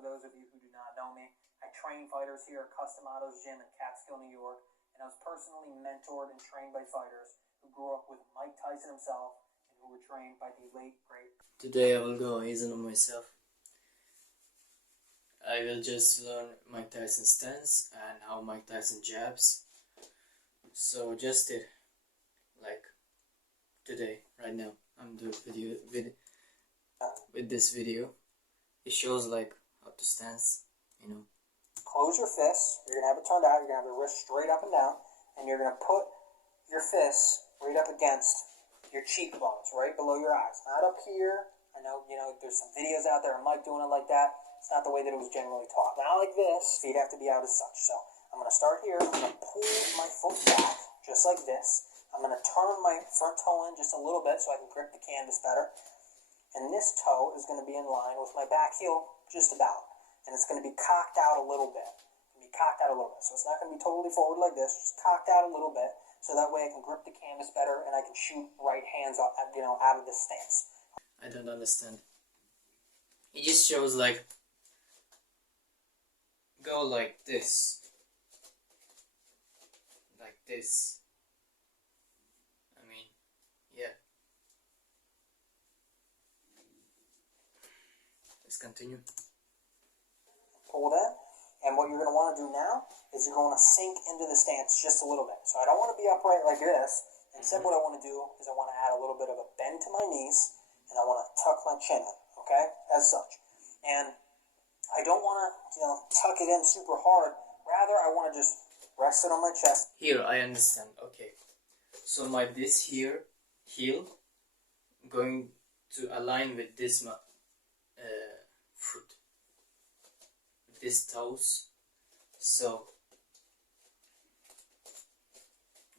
for those of you who do not know me, I train fighters here at Custom Autos Gym in Catskill, New York, and I was personally mentored and trained by fighters who grew up with Mike Tyson himself and who were trained by the late, great... Today I will go easy on myself. I will just learn Mike Tyson's stance and how Mike Tyson jabs. So just like today, right now, I'm doing video with this video. It shows like how to stance, you know. Close your fists. You're going to have it turned out. You're going to have the wrist straight up and down. And you're going to put your fists right up against your cheekbones, right below your eyes. Not up here. I know, there's some videos out there of Mike doing it like that. It's not the way that it was generally taught. Not like this. Feet have to be out as such. So I'm going to start here. I'm going to pull my foot back just like this. I'm going to turn my front toe in just a little bit so I can grip the canvas better. And this toe is going to be in line with my back heel just about. And it's going to be cocked out a little bit. So it's not going to be totally forward like this, just cocked out a little bit. So that way I can grip the canvas better and I can shoot right hands out, out of this stance. I don't understand. It just shows like, go like this. Like this. I mean, yeah. Let's continue. Pull that, and what you're going to want to do now is you're going to sink into the stance just a little bit. So I don't want to be upright like this. Instead, what I want to do is I want to add a little bit of a bend to my knees, and I want to tuck my chin in, okay, as such. And I don't want to, tuck it in super hard. Rather, I want to just rest it on my chest. Here, I understand. Okay. So this here heel going to align with this foot, this toes. So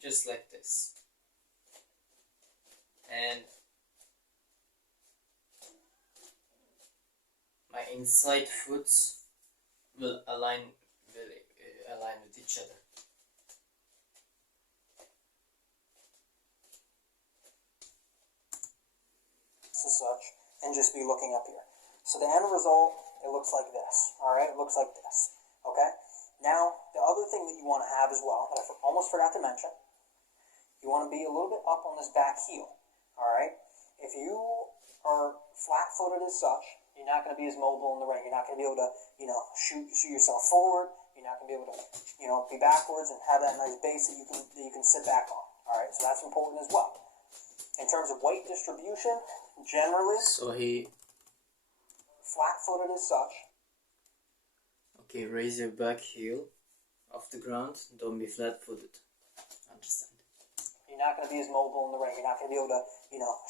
just like this, and my inside foot will align with each other. As such, and just be looking up here. So the end result, it looks like this. All right, it looks like this. Okay. Now the other thing that you want to have as well, that I almost forgot to mention, you want to be a little bit up on this back heel. All right. If you are flat-footed as such, you're not going to be as mobile in the ring. You're not going to be able to, shoot yourself forward. You're not going to be able to, be backwards and have that nice base that you can sit back on. All right, so that's important as well. In terms of weight distribution, generally, so he flat-footed as such. Okay, raise your back heel off the ground. Don't be flat-footed. Understand? You're not going to be as mobile in the ring. You're not going to be able to,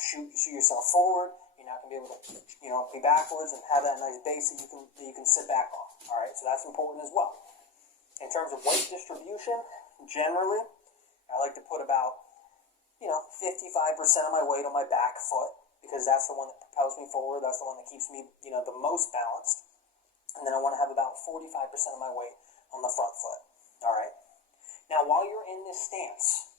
shoot yourself forward. You're not going to be able to, be backwards and have that nice base that you can sit back on. All right, so that's important as well. In terms of weight distribution, generally, I like to put about, 55% of my weight on my back foot because that's the one that propels me forward. That's the one that keeps me, the most balanced. And then I want to have about 45% of my weight on the front foot. All right. Now, while you're in this stance,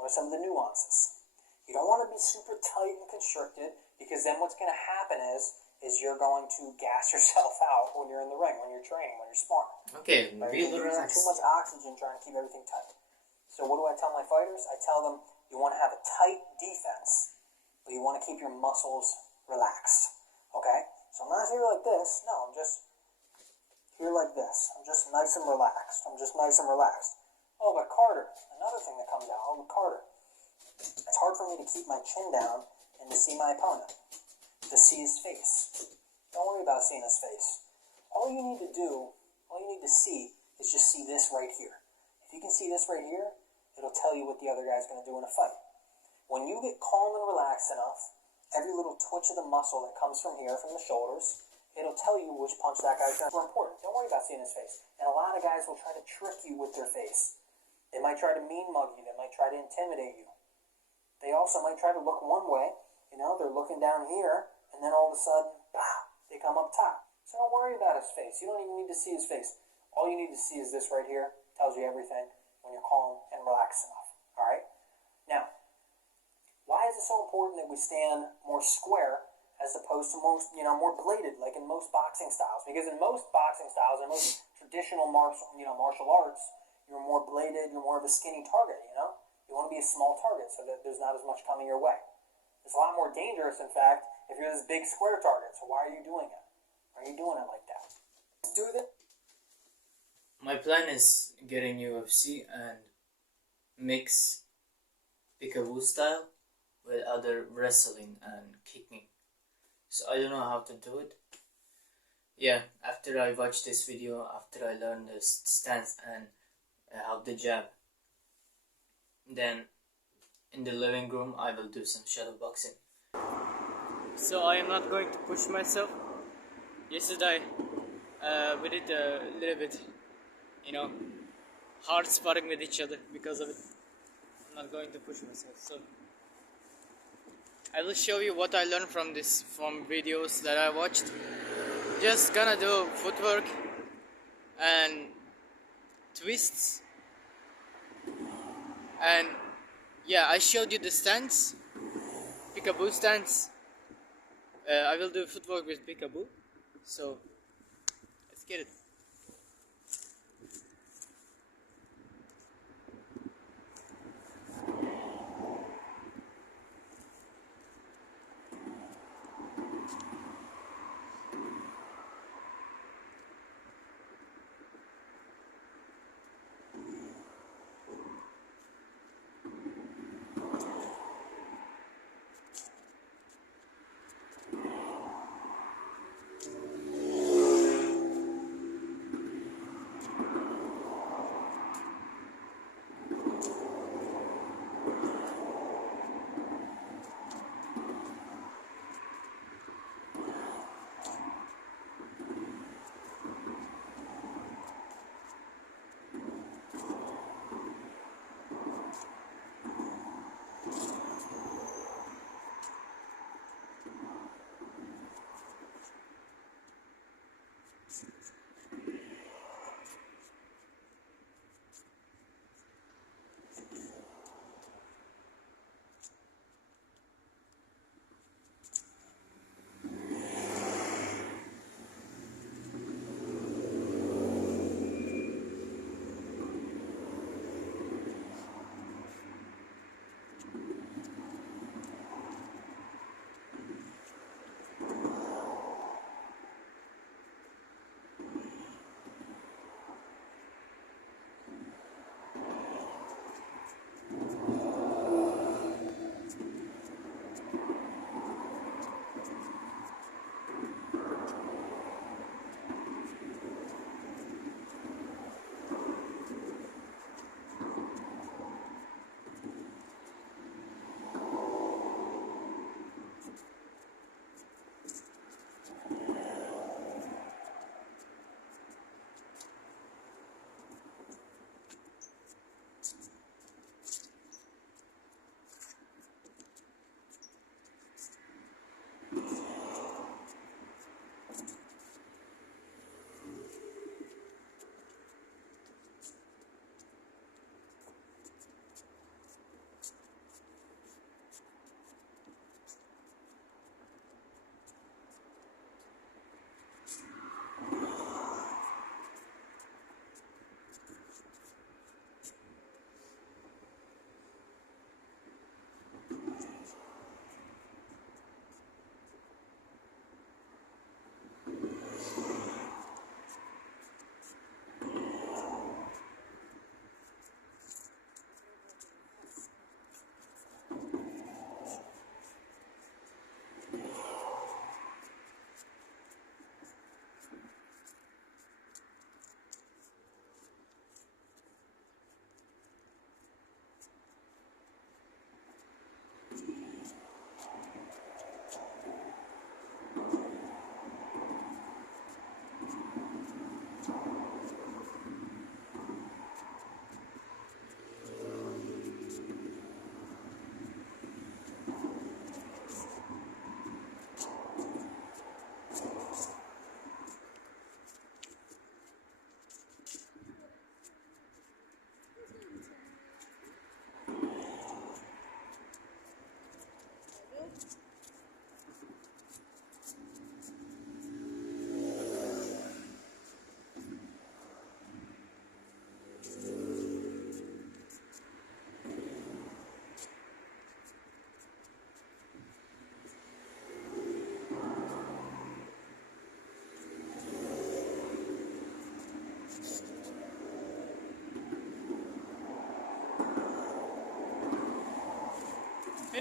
what are some of the nuances? You don't want to be super tight and constricted because then what's going to happen is you're going to gas yourself out when you're in the ring, when you're training, when you're sparring. Okay, right? Be You're using relaxed. too much oxygen trying to keep everything tight. So what do I tell my fighters? I tell them you want to have a tight defense, but you want to keep your muscles relaxed. Okay? So I'm not here like this. No, I'm just here like this. I'm just nice and relaxed. Oh, but Carter, another thing that comes out. Oh, but Carter, it's hard for me to keep my chin down and to see my opponent, to see his face. Don't worry about seeing his face. All you need to see is just see this right here. If you can see this right here, it'll tell you what the other guy's going to do in a fight. When you get calm and relaxed enough, every little twitch of the muscle that comes from here, from the shoulders, it'll tell you which punch that guy's going to do. Important. Don't worry about seeing his face. And a lot of guys will try to trick you with their face. They might try to mean mug you. They might try to intimidate you. They also might try to look one way. They're looking down here, and then all of a sudden, bah, they come up top. So don't worry about his face. You don't even need to see his face. All you need to see is this right here. Tells you everything when you're calm and relaxed enough. All right? Now, why is it so important that we stand more square as opposed to most, more bladed, like in most boxing styles. Because in most boxing styles and most traditional martial arts, you're more bladed, you're more of a skinny target, You want to be a small target so that there's not as much coming your way. It's a lot more dangerous, in fact, if you're this big square target. So why are you doing it? Why are you doing it like that? Do it. My plan is getting UFC and mix peekaboo style with other wrestling and kicking. So I don't know how to do it. Yeah, after I watch this video, after I learn the stance and how to jab, then in the living room I will do some shadow boxing. So I am not going to push myself. Yesterday we did a little bit, hard sparring with each other because of it. I'm not going to push myself. So I will show you what I learned from videos that I watched. Just gonna do footwork and twists, and yeah, I showed you the stance, peekaboo stance. I will do footwork with peekaboo. So let's get it.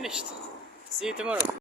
finished. See you tomorrow.